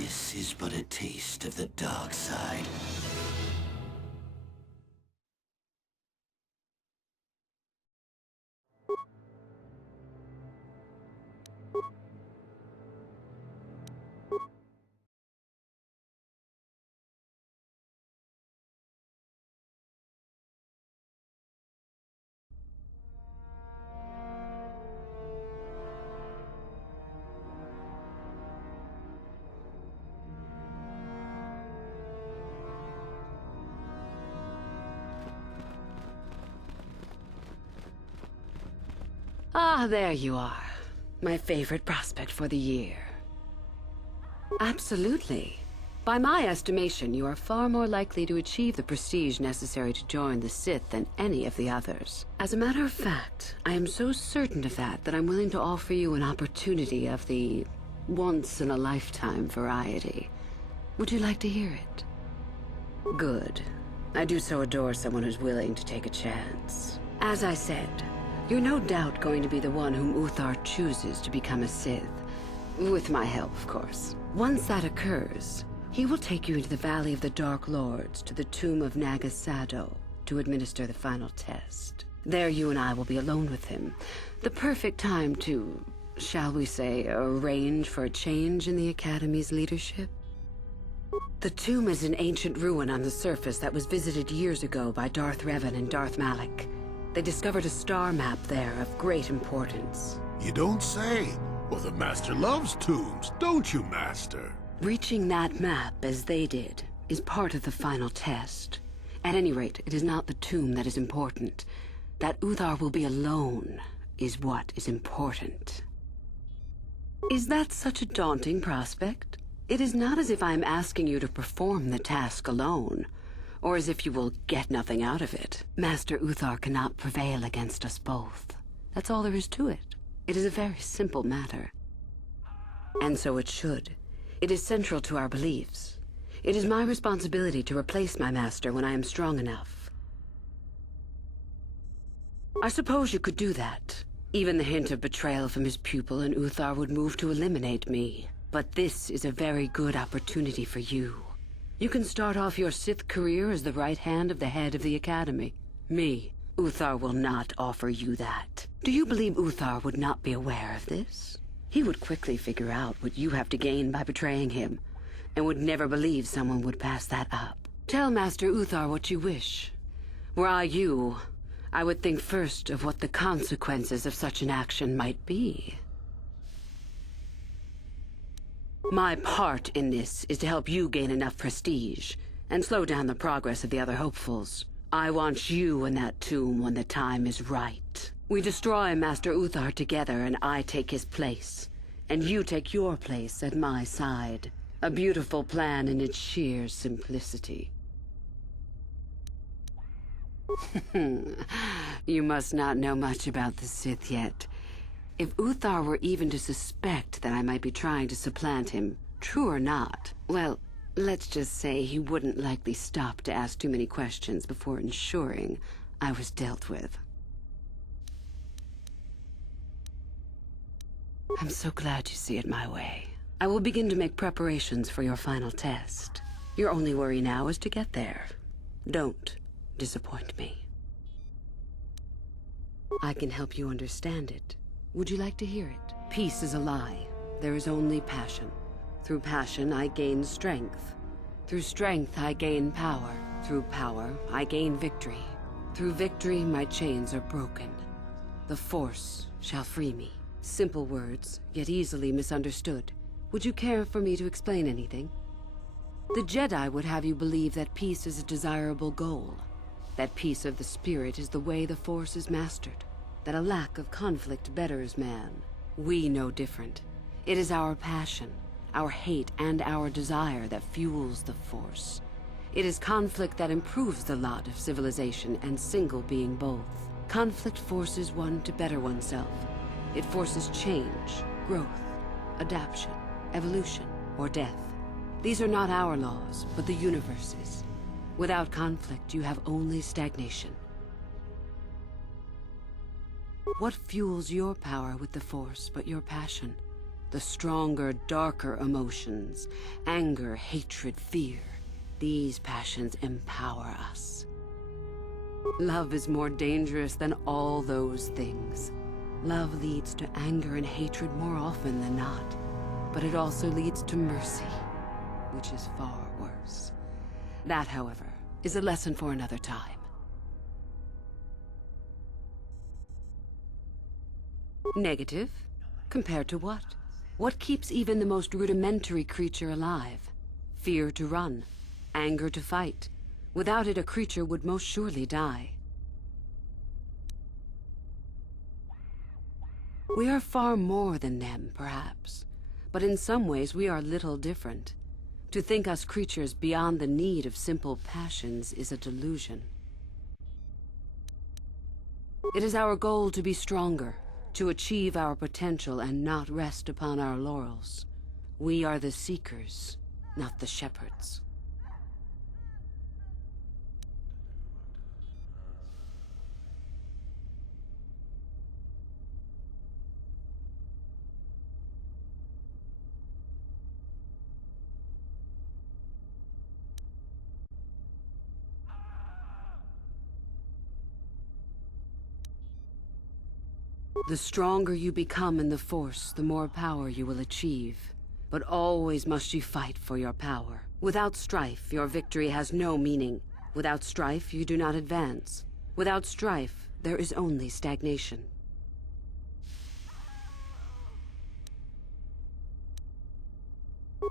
This is but a taste of the dark side. Ah, there you are. My favorite prospect for the year. Absolutely. By my estimation, you are far more likely to achieve the prestige necessary to join the Sith than any of the others. As a matter of fact, I am so certain of that I'm willing to offer you an opportunity of the once-in-a-lifetime variety. Would you like to hear it? Good. I do so adore someone who's willing to take a chance. As I said, you're no doubt going to be the one whom Uthar chooses to become a Sith. With my help, of course. Once that occurs, he will take you into the Valley of the Dark Lords to the tomb of Nagasado to administer the final test. There you and I will be alone with him. The perfect time to, shall we say, arrange for a change in the Academy's leadership. The tomb is an ancient ruin on the surface that was visited years ago by Darth Revan and Darth Malak. They discovered a star map there of great importance. You don't say. Well, the Master loves tombs, don't you, Master? Reaching that map, as they did, is part of the final test. At any rate, it is not the tomb that is important. That Uthar will be alone is what is important. Is that such a daunting prospect? It is not as if I am asking you to perform the task alone, or as if you will get nothing out of it. Master Uthar cannot prevail against us both. That's all there is to it. It is a very simple matter. And so it should. It is central to our beliefs. It is my responsibility to replace my master when I am strong enough. I suppose you could do that. Even the hint of betrayal from his pupil and Uthar would move to eliminate me. But this is a very good opportunity for you. You can start off your Sith career as the right hand of the head of the Academy. Me, Uthar will not offer you that. Do you believe Uthar would not be aware of this? He would quickly figure out what you have to gain by betraying him, and would never believe someone would pass that up. Tell Master Uthar what you wish. Were I you, I would think first of what the consequences of such an action might be. My part in this is to help you gain enough prestige, and slow down the progress of the other hopefuls. I want you in that tomb when the time is right. We destroy Master Uthar together, and I take his place. And you take your place at my side. A beautiful plan in its sheer simplicity. You must not know much about the Sith yet. If Uthar were even to suspect that I might be trying to supplant him, true or not, well, let's just say he wouldn't likely stop to ask too many questions before ensuring I was dealt with. I'm so glad you see it my way. I will begin to make preparations for your final test. Your only worry now is to get there. Don't disappoint me. I can help you understand it. Would you like to hear it? Peace is a lie. There is only passion. Through passion, I gain strength. Through strength, I gain power. Through power, I gain victory. Through victory, my chains are broken. The Force shall free me. Simple words, yet easily misunderstood. Would you care for me to explain anything? The Jedi would have you believe that peace is a desirable goal. That peace of the spirit is the way the Force is mastered. That a lack of conflict betters man. We know different. It is our passion, our hate, and our desire that fuels the Force. It is conflict that improves the lot of civilization and single being both. Conflict forces one to better oneself. It forces change, growth, adaptation, evolution, or death. These are not our laws, but the universe's. Without conflict, you have only stagnation. What fuels your power with the Force but your passion? The stronger, darker emotions, anger, hatred, fear. These passions empower us. Love is more dangerous than all those things. Love leads to anger and hatred more often than not, but it also leads to mercy, which is far worse. That, however, is a lesson for another time. Negative? Compared to what? What keeps even the most rudimentary creature alive? Fear to run, anger to fight. Without it, a creature would most surely die. We are far more than them, perhaps, but in some ways we are little different. To think us creatures beyond the need of simple passions is a delusion. It is our goal to be stronger, to achieve our potential and not rest upon our laurels. We are the seekers, not the shepherds. The stronger you become in the Force, the more power you will achieve. But always must you fight for your power. Without strife, your victory has no meaning. Without strife, you do not advance. Without strife, there is only stagnation.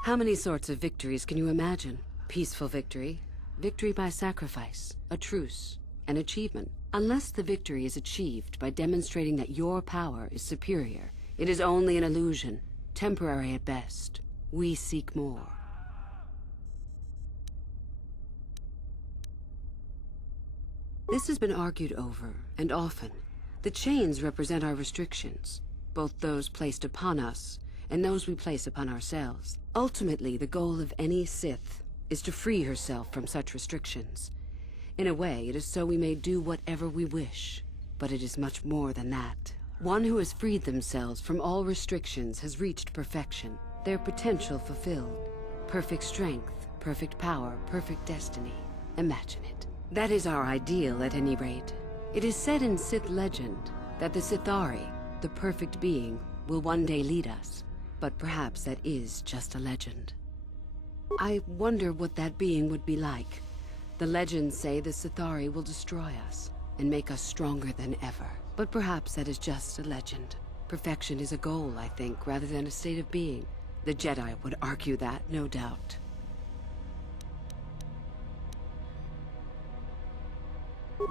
How many sorts of victories can you imagine? Peaceful victory, victory by sacrifice, a truce, an achievement. Unless the victory is achieved by demonstrating that your power is superior, it is only an illusion, temporary at best. We seek more. This has been argued over, and often. The chains represent our restrictions, both those placed upon us and those we place upon ourselves. Ultimately, the goal of any Sith is to free herself from such restrictions. In a way, it is so we may do whatever we wish, but it is much more than that. One who has freed themselves from all restrictions has reached perfection, their potential fulfilled. Perfect strength, perfect power, perfect destiny. Imagine it. That is our ideal at any rate. It is said in Sith legend that the Sithari, the perfect being, will one day lead us, but perhaps that is just a legend. I wonder what that being would be like. The legends say the Sithari will destroy us and make us stronger than ever. But perhaps that is just a legend. Perfection is a goal, I think, rather than a state of being. The Jedi would argue that, no doubt.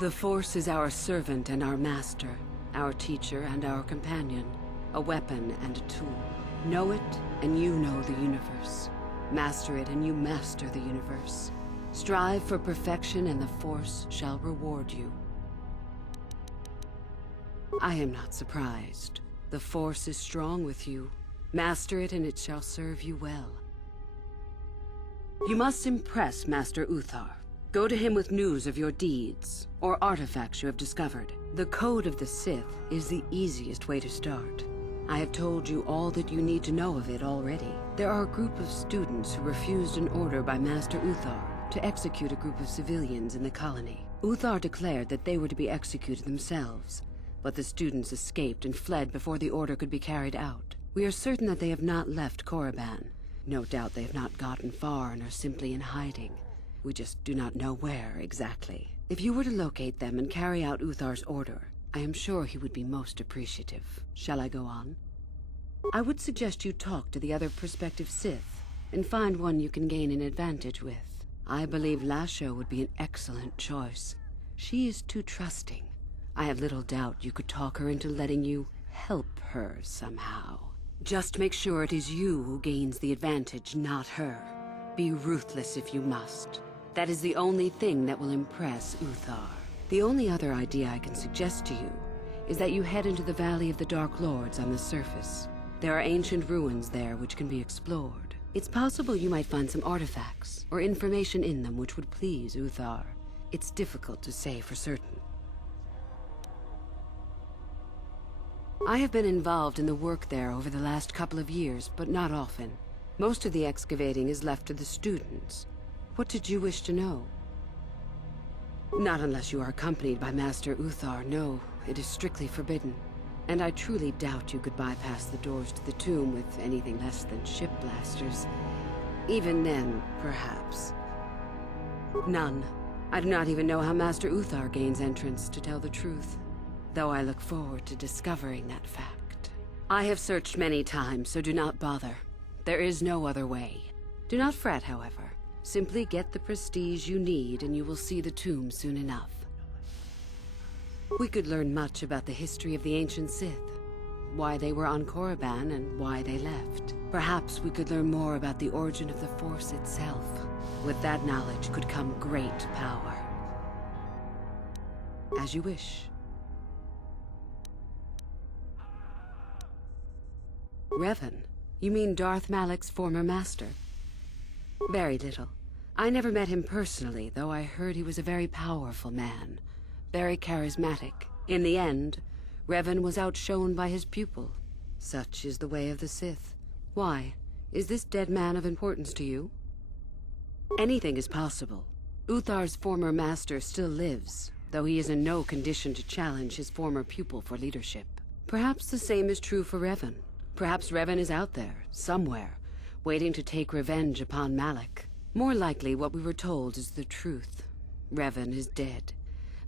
The Force is our servant and our master, our teacher and our companion, a weapon and a tool. Know it, and you know the universe. Master it, and you master the universe. Strive for perfection, and the Force shall reward you. I am not surprised. The Force is strong with you. Master it, and it shall serve you well. You must impress Master Uthar. Go to him with news of your deeds, or artifacts you have discovered. The Code of the Sith is the easiest way to start. I have told you all that you need to know of it already. There are a group of students who refused an order by Master Uthar to execute a group of civilians in the colony. Uthar declared that they were to be executed themselves, but the students escaped and fled before the order could be carried out. We are certain that they have not left Korriban. No doubt they have not gotten far and are simply in hiding. We just do not know where exactly. If you were to locate them and carry out Uthar's order, I am sure he would be most appreciative. Shall I go on? I would suggest you talk to the other prospective Sith and find one you can gain an advantage with. I believe Lasho would be an excellent choice. She is too trusting. I have little doubt you could talk her into letting you help her somehow. Just make sure it is you who gains the advantage, not her. Be ruthless if you must. That is the only thing that will impress Uthar. The only other idea I can suggest to you is that you head into the Valley of the Dark Lords on the surface. There are ancient ruins there which can be explored. It's possible you might find some artifacts or information in them which would please Uthar. It's difficult to say for certain. I have been involved in the work there over the last couple of years, but not often. Most of the excavating is left to the students. What did you wish to know? Not unless you are accompanied by Master Uthar. No, it is strictly forbidden. And I truly doubt you could bypass the doors to the tomb with anything less than ship blasters. Even then, perhaps. None. I do not even know how Master Uthar gains entrance, to tell the truth. Though I look forward to discovering that fact. I have searched many times, so do not bother. There is no other way. Do not fret, however. Simply get the prestige you need, and you will see the tomb soon enough. We could learn much about the history of the ancient Sith. Why they were on Korriban and why they left. Perhaps we could learn more about the origin of the Force itself. With that knowledge could come great power. As you wish. Revan? You mean Darth Malak's former master? Very little. I never met him personally, though I heard he was a very powerful man. Very charismatic. In the end, Revan was outshone by his pupil. Such is the way of the Sith. Why? Is this dead man of importance to you? Anything is possible. Uthar's former master still lives, though he is in no condition to challenge his former pupil for leadership. Perhaps the same is true for Revan. Perhaps Revan is out there, somewhere, waiting to take revenge upon Malak. More likely, what we were told is the truth. Revan is dead.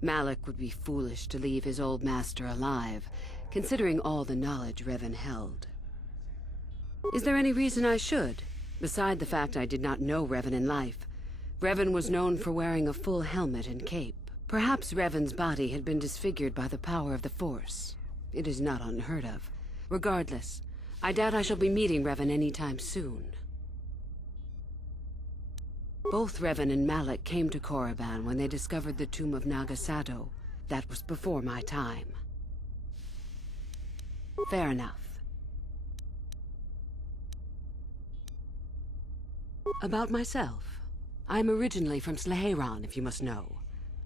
Malak would be foolish to leave his old master alive, considering all the knowledge Revan held. Is there any reason I should? Beside the fact I did not know Revan in life, Revan was known for wearing a full helmet and cape. Perhaps Revan's body had been disfigured by the power of the Force. It is not unheard of. Regardless, I doubt I shall be meeting Revan anytime soon. Both Revan and Malak came to Korriban when they discovered the tomb of Nagasado. That was before my time. Fair enough. About myself. I'm originally from Sleheyron, if you must know.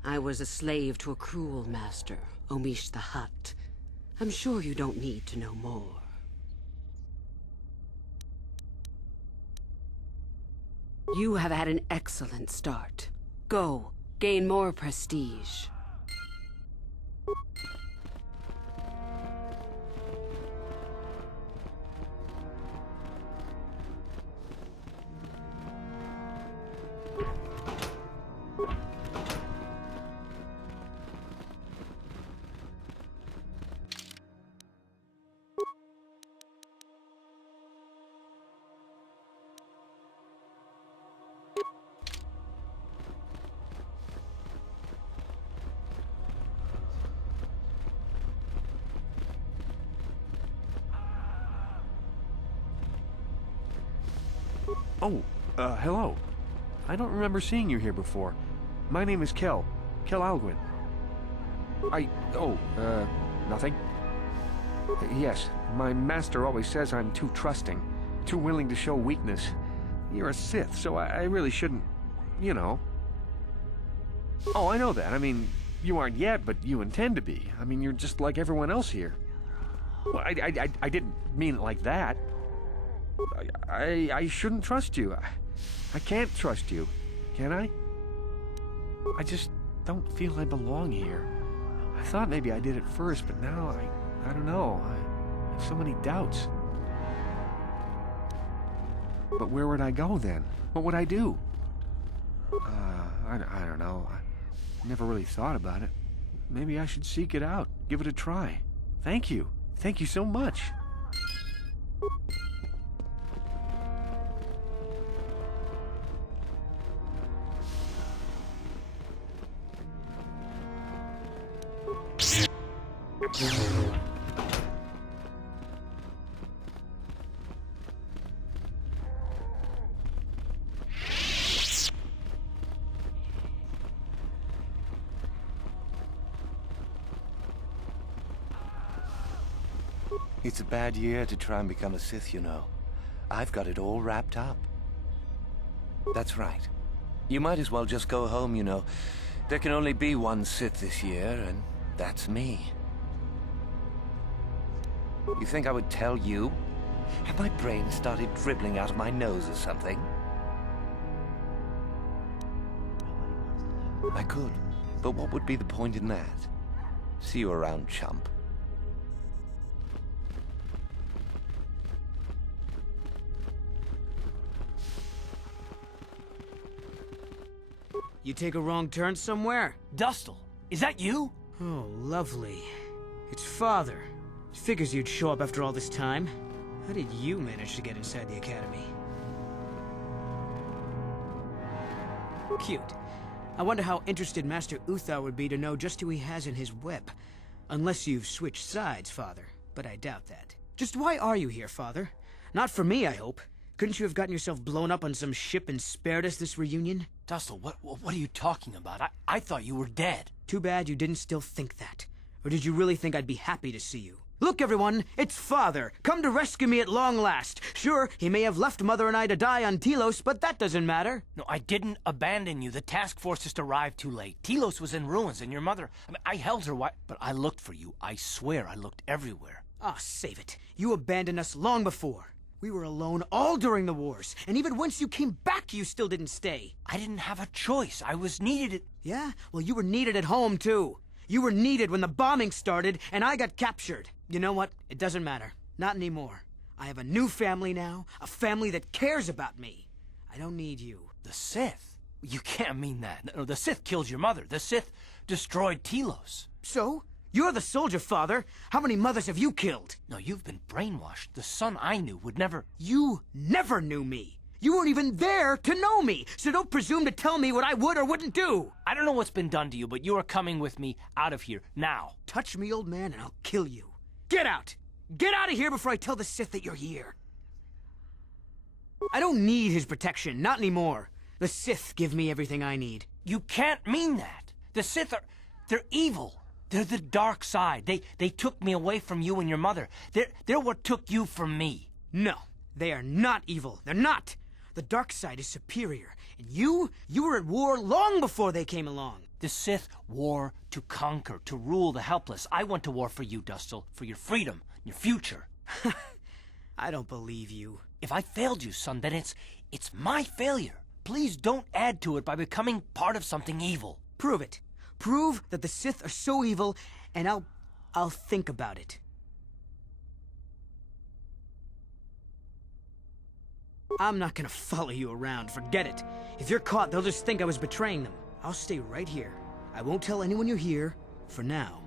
I was a slave to a cruel master, Omish the Hutt. I'm sure you don't need to know more. You have had an excellent start. Go, gain more prestige. Oh, hello. I don't remember seeing you here before. My name is Kel Alguin. Nothing. Yes, my master always says I'm too trusting, too willing to show weakness. You're a Sith, so I really shouldn't, you know. Oh, I know that. I mean, you aren't yet, but you intend to be. I mean, you're just like everyone else here. Well, I didn't mean it like that. I shouldn't trust you. I can't trust you, can I? I just don't feel I belong here. I thought maybe I did at first, but now I don't know. I have so many doubts. But where would I go then? What would I do? I don't know. I never really thought about it. Maybe I should seek it out, give it a try. Thank you. Thank you so much. It's a bad year to try and become a Sith, you know. I've got it all wrapped up. That's right. You might as well just go home, you know. There can only be one Sith this year, and that's me. You think I would tell you? Have my brain started dribbling out of my nose or something? I could, but what would be the point in that? See you around, chump. You take a wrong turn somewhere? Dustle, is that you? Oh, lovely. It's Father. Figures you'd show up after all this time. How did you manage to get inside the academy? Cute. I wonder how interested Master Uthar would be to know just who he has in his web. Unless you've switched sides, Father. But I doubt that. Just why are you here, Father? Not for me, I hope. Couldn't you have gotten yourself blown up on some ship and spared us this reunion? Dustle, what are you talking about? I thought you were dead. Too bad you didn't still think that. Or did you really think I'd be happy to see you? Look, everyone, it's Father, come to rescue me at long last. Sure, he may have left Mother and I to die on Telos, but that doesn't matter. No, I didn't abandon you. The task force just arrived too late. Telos was in ruins, and your mother... I held her but I looked for you. I swear I looked everywhere. Ah, save it. You abandoned us long before. We were alone all during the wars, and even once you came back, you still didn't stay. I didn't have a choice. I was needed Yeah? Well, you were needed at home, too. You were needed when the bombing started, and I got captured. You know what? It doesn't matter. Not anymore. I have a new family now, a family that cares about me. I don't need you. The Sith? You can't mean that. No, the Sith killed your mother. The Sith destroyed Telos. So? You're the soldier, Father. How many mothers have you killed? No, you've been brainwashed. The son I knew would never... You never knew me. You weren't even there to know me, so don't presume to tell me what I would or wouldn't do. I don't know what's been done to you, but you are coming with me out of here, now. Touch me, old man, and I'll kill you. Get out! Get out of here before I tell the Sith that you're here. I don't need his protection, not anymore. The Sith give me everything I need. You can't mean that. The Sith are... they're evil. They're the dark side. They took me away from you and your mother. They're what took you from me. No, they are not evil. They're not. The dark side is superior. And you were at war long before they came along. The Sith war to conquer, to rule the helpless. I went to war for you, Dustle, for your freedom, your future. I don't believe you. If I failed you, son, then it's my failure. Please don't add to it by becoming part of something evil. Prove it. Prove that the Sith are so evil, and I'll think about it. I'm not gonna follow you around, forget it. If you're caught, they'll just think I was betraying them. I'll stay right here. I won't tell anyone you're here, for now.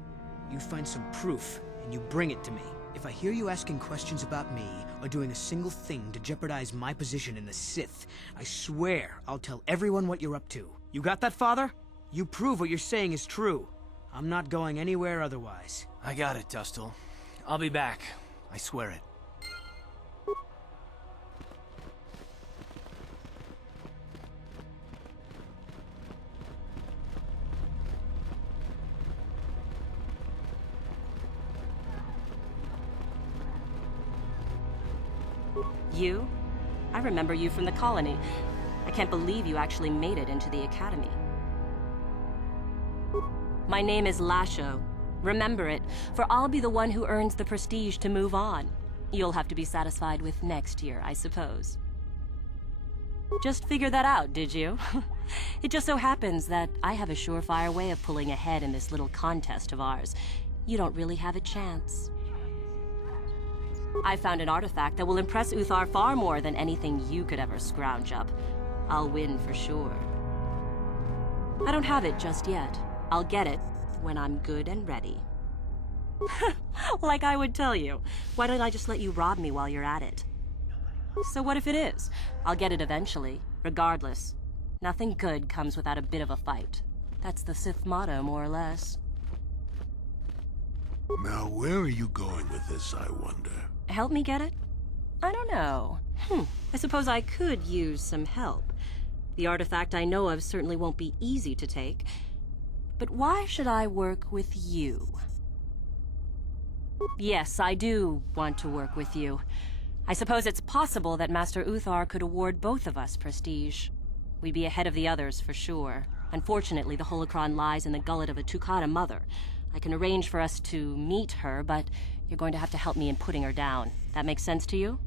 You find some proof, and you bring it to me. If I hear you asking questions about me, or doing a single thing to jeopardize my position in the Sith, I swear I'll tell everyone what you're up to. You got that, Father? You prove what you're saying is true. I'm not going anywhere otherwise. I got it, Dustle. I'll be back. I swear it. You? I remember you from the colony. I can't believe you actually made it into the academy. My name is Lasho. Remember it, for I'll be the one who earns the prestige to move on. You'll have to be satisfied with next year, I suppose. Just figure that out, did you? It just so happens that I have a surefire way of pulling ahead in this little contest of ours. You don't really have a chance. I found an artifact that will impress Uthar far more than anything you could ever scrounge up. I'll win for sure. I don't have it just yet. I'll get it when I'm good and ready. Like I would tell you. Why don't I just let you rob me while you're at it? So what if it is? I'll get it eventually, regardless. Nothing good comes without a bit of a fight. That's the Sith motto, more or less. Now, where are you going with this, I wonder? Help me get it? I don't know. I suppose I could use some help. The artifact I know of certainly won't be easy to take. But why should I work with you? Yes, I do want to work with you. I suppose it's possible that Master Uthar could award both of us prestige. We'd be ahead of the others for sure. Unfortunately, the holocron lies in the gullet of a Tukata mother. I can arrange for us to meet her, but You're going to have to help me in putting her down. That makes sense to you?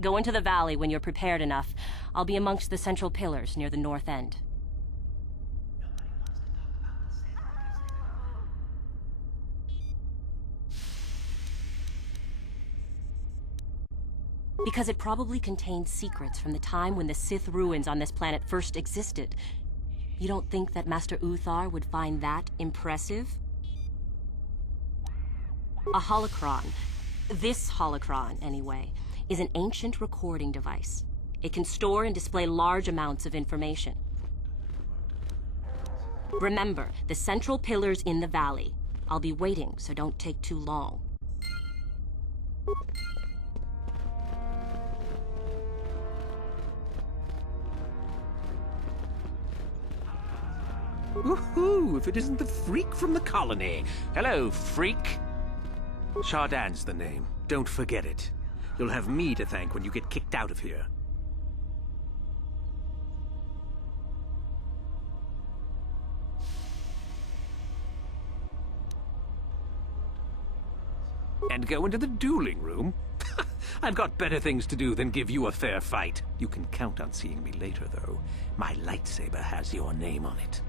Go into the valley when you're prepared enough. I'll be amongst the central pillars near the north end. Because it probably contains secrets from the time when the Sith ruins on this planet first existed. You don't think that Master Uthar would find that impressive? A holocron, this holocron anyway, is an ancient recording device. It can store and display large amounts of information. Remember, the central pillar's in the valley. I'll be waiting, so don't take too long. Woohoo! If it isn't the freak from the colony. Hello, freak. Shardan's the name. Don't forget it. You'll have me to thank when you get kicked out of here. And go into the dueling room? I've got better things to do than give you a fair fight. You can count on seeing me later, though. My lightsaber has your name on it.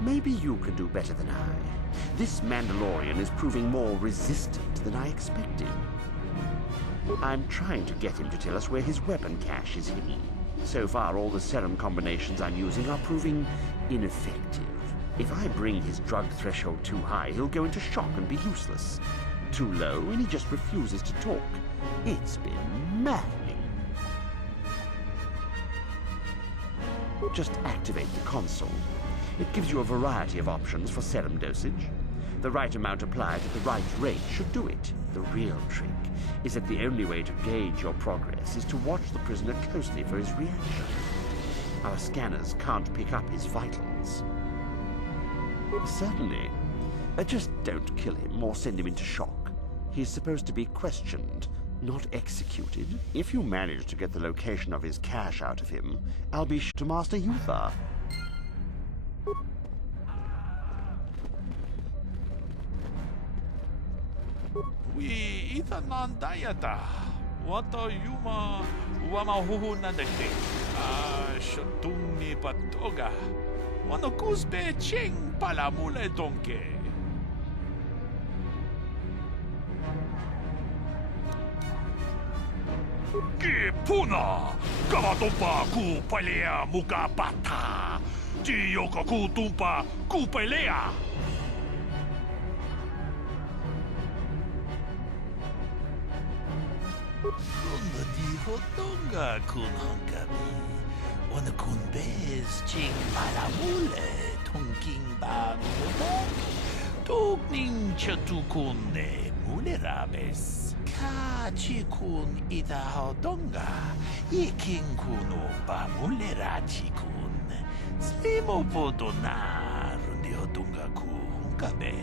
Maybe you could do better than I. This Mandalorian is proving more resistant than I expected. I'm trying to get him to tell us where his weapon cache is hidden. So far, all the serum combinations I'm using are proving ineffective. If I bring his drug threshold too high, he'll go into shock and be useless. Too low, and he just refuses to talk. It's been maddening. Just activate the console. It gives you a variety of options for serum dosage. The right amount applied at the right rate should do it. The real trick is that the only way to gauge your progress is to watch the prisoner closely for his reaction. Our scanners can't pick up his vitals. Certainly. Just don't kill him or send him into shock. He's supposed to be questioned, not executed. If you manage to get the location of his cache out of him, I'll be sure to Master Uthar. We itanan dayata. Wato yuma wamahuhunan nagdi. Shantung ni patoga. Wano kusbe ching palamule donke. Kipuna! Kavatumpa ku palea muka bata! Tiyoka ku tumpa ku palea! Kunda di hotonga kunang kami. Wana kun bez ching malamule tongking ba mudok. Tuk ning chatukun ne mulerabes. Ka chikun ida hotonga. Iking kuno ba mulera chikun. Slimo podo na rundi hotonga ku hunkabe.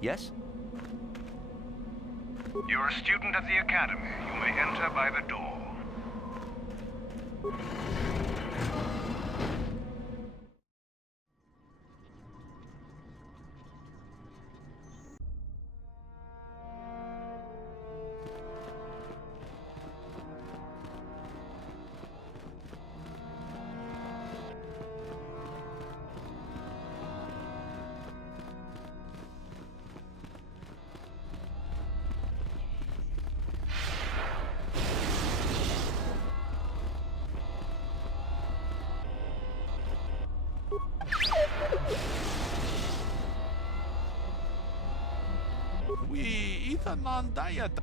Yes? You're a student at the Academy. You may enter by the door. We Ethanon diet.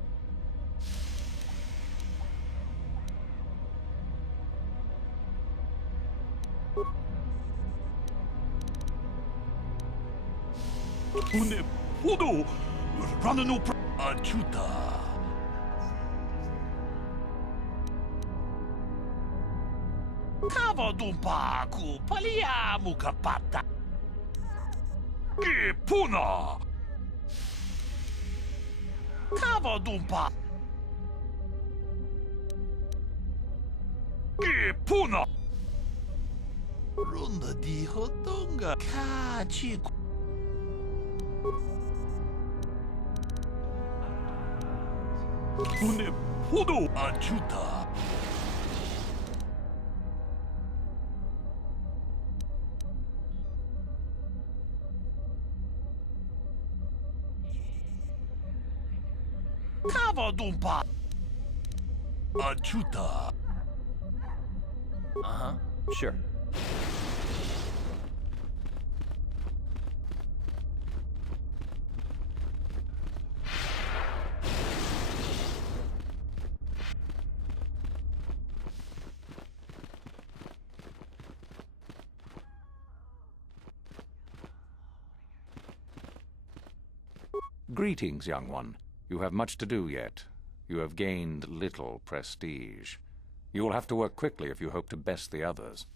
Une podo ranno aiuta. Cava d'un pacu paliamu capata. Che puna! Cava d'un pa. Che puna! Runda di hodonga caci. Une podo aiuta. Cava d'un pa. Aiuta. Uh-huh. Sure. Greetings, young one. You have much to do yet. You have gained little prestige. You will have to work quickly if you hope to best the others.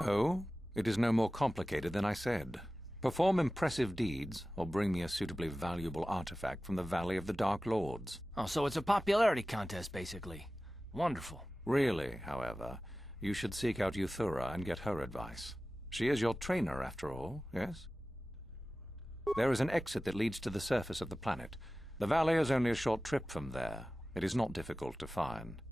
Oh, it is no more complicated than I said. Perform impressive deeds, or bring me a suitably valuable artifact from the Valley of the Dark Lords. Oh, so it's a popularity contest, basically. Wonderful. Really, however, you should seek out Euthura and get her advice. She is your trainer, after all, yes? There is an exit that leads to the surface of the planet. The valley is only a short trip from there. It is not difficult to find.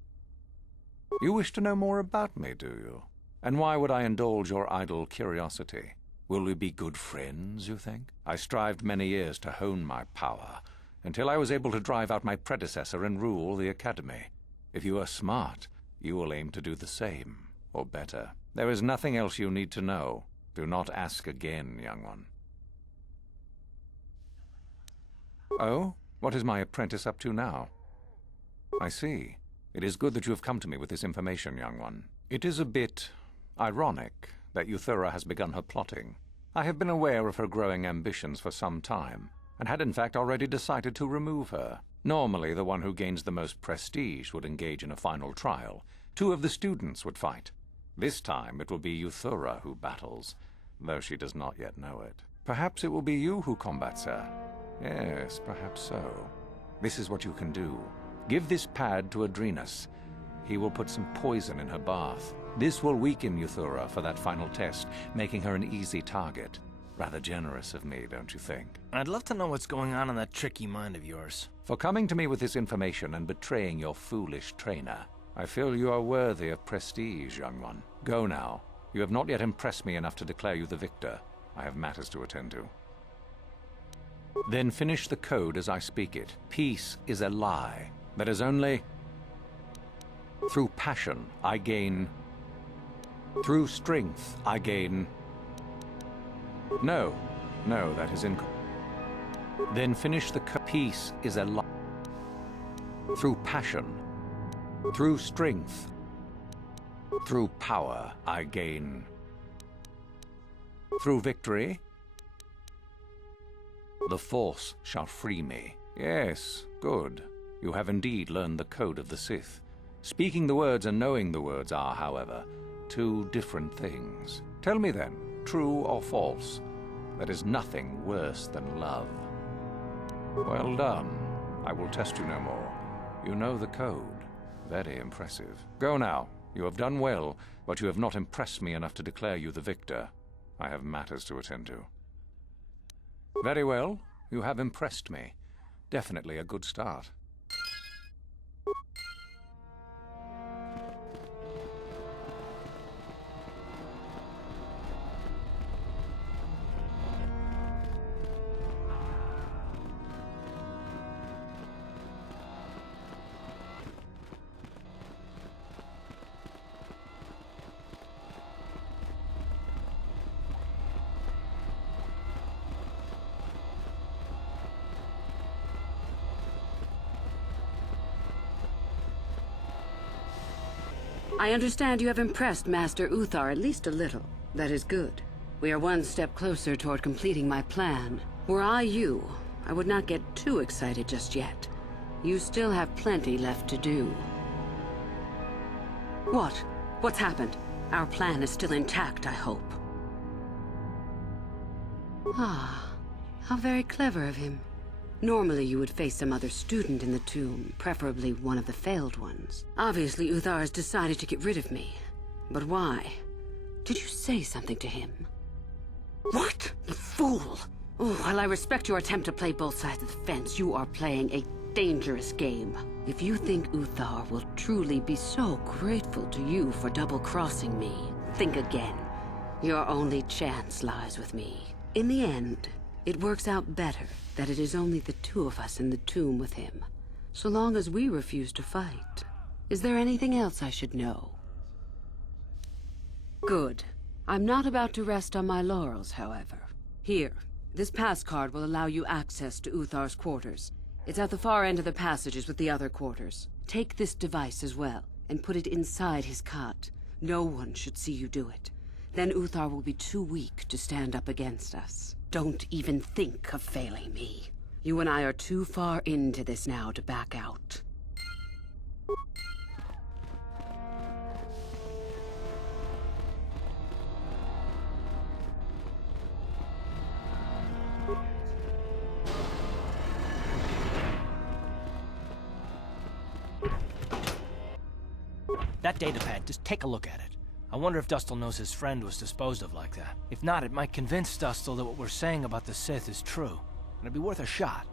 You wish to know more about me, do you? And why would I indulge your idle curiosity? Will we be good friends, you think? I strived many years to hone my power, until I was able to drive out my predecessor and rule the Academy. If you are smart, you will aim to do the same, or better. There is nothing else you need to know. Do not ask again, young one. Oh? What is my apprentice up to now? I see. It is good that you have come to me with this information, young one. It is a bit ironic that Euthura has begun her plotting. I have been aware of her growing ambitions for some time, and had in fact already decided to remove her. Normally, the one who gains the most prestige would engage in a final trial. 2 of the students would fight. This time it will be Euthura who battles, though she does not yet know it. Perhaps it will be you who combats her. Yes, perhaps so. This is what you can do. Give this pad to Adrenus. He will put some poison in her bath. This will weaken Euthura for that final test, making her an easy target. Rather generous of me, don't you think? I'd love to know what's going on in that tricky mind of yours. For coming to me with this information and betraying your foolish trainer, I feel you are worthy of prestige, young one. Go now. You have not yet impressed me enough to declare you the victor. I have matters to attend to. Then finish the code as I speak it. Peace is a lie. That is only... Through passion, I gain... Through strength, I gain... No, that is incorrect. Then finish the code. Peace is a lie. Through passion. Through strength, through power, I gain. Through victory, the Force shall free me. Yes, good. You have indeed learned the code of the Sith. Speaking the words and knowing the words are, however, two different things. Tell me then, true or false, there is nothing worse than love. Well done. I will test you no more. You know the code. Very impressive. Go now. You have done well, but you have not impressed me enough to declare you the victor. I have matters to attend to. Very well. You have impressed me. Definitely a good start. I understand you have impressed Master Uthar at least a little. That is good. We are one step closer toward completing my plan. Were I you, I would not get too excited just yet. You still have plenty left to do. What? What's happened? Our plan is still intact, I hope. Ah, how very clever of him. Normally you would face some other student in the tomb, preferably one of the failed ones. Obviously Uthar has decided to get rid of me. But why? Did you say something to him? What? You fool! Oh, while I respect your attempt to play both sides of the fence, you are playing a dangerous game. If you think Uthar will truly be so grateful to you for double-crossing me, think again. Your only chance lies with me. In the end, it works out better that it is only the two of us in the tomb with him, so long as we refuse to fight. Is there anything else I should know? Good. I'm not about to rest on my laurels, however. Here, this pass card will allow you access to Uthar's quarters. It's at the far end of the passages with the other quarters. Take this device as well, and put it inside his cot. No one should see you do it. Then Uthar will be too weak to stand up against us. Don't even think of failing me. You and I are too far into this now to back out. That datapad, just take a look at it. I wonder if Dustil knows his friend was disposed of like that. If not, it might convince Dustil that what we're saying about the Sith is true. It'd be worth a shot.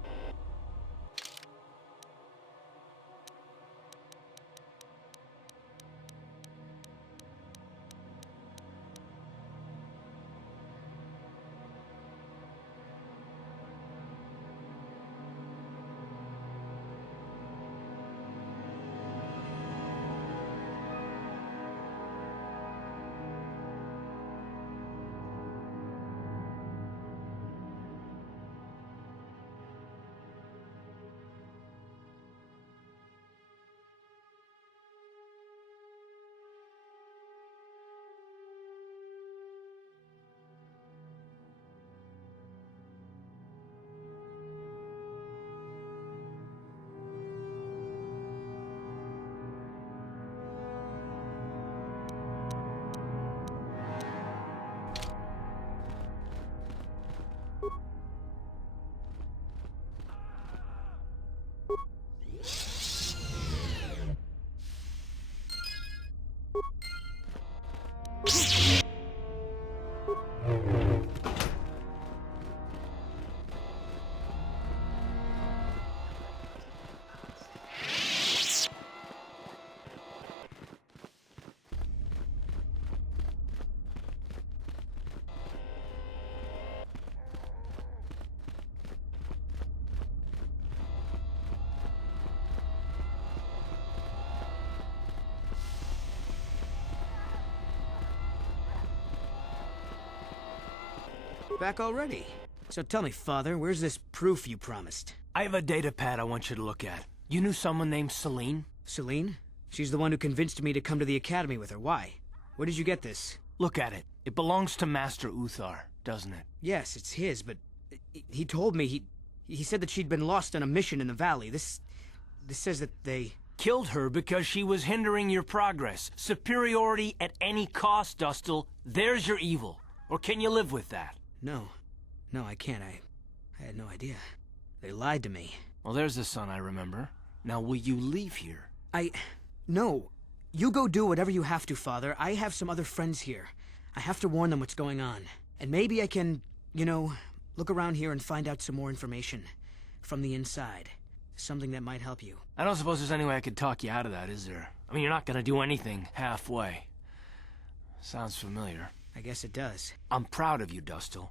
Back already? So tell me, Father, where's this proof you promised? I have a datapad I want you to look at. You knew someone named Celine? Celine? She's the one who convinced me to come to the academy with her. Why? Where did you get this? Look at it. It belongs to Master Uthar, doesn't it? Yes, it's his, but he told me he said that she'd been lost on a mission in the valley. This says that they Killed her because she was hindering your progress. Superiority at any cost, Dustil. There's your evil. Or can you live with that? No, I can't. I had no idea. They lied to me. Well, there's the son I remember. Now, will you leave here? No. You go do whatever you have to, Father. I have some other friends here. I have to warn them what's going on. And maybe I can, look around here and find out some more information. From the inside. Something that might help you. I don't suppose there's any way I could talk you out of that, is there? I mean, you're not gonna do anything halfway. Sounds familiar. I guess it does. I'm proud of you, Dustil.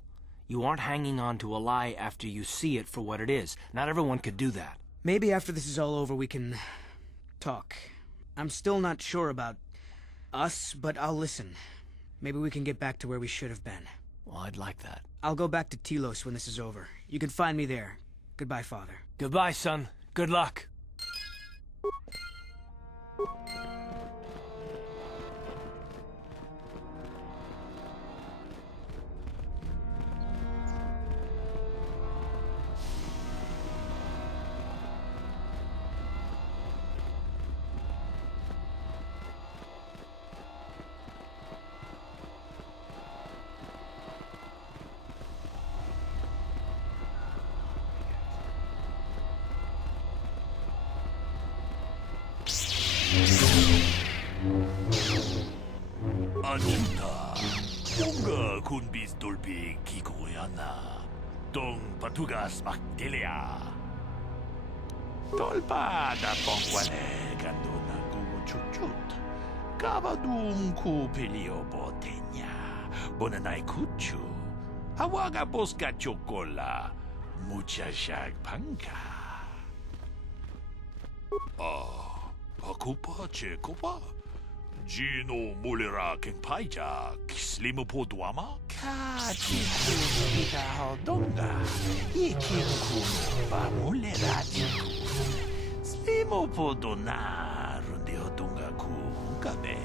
You aren't hanging on to a lie after you see it for what it is. Not everyone could do that. Maybe after this is all over we can talk. I'm still not sure about us, but I'll listen. Maybe we can get back to where we should have been. Well, I'd like that. I'll go back to Telos when this is over. You can find me there. Goodbye, Father. Goodbye, son. Good luck. Anjuta, Unga kunbis dolpi kikoyana, dong patugas makdelia. Tolpa da pongwane gandona guguchuchut, kabadum ku pelio botenya, bonanai kuchu, hawaga boska chocola, mucha shag panka. Pakupa chekopa. Gino mulera kengpaija, kislimu po duama? Kachiku ita hodonga, ikinku ba mulera chiku. Slimo po dona, rundi hodonga ku mukabe.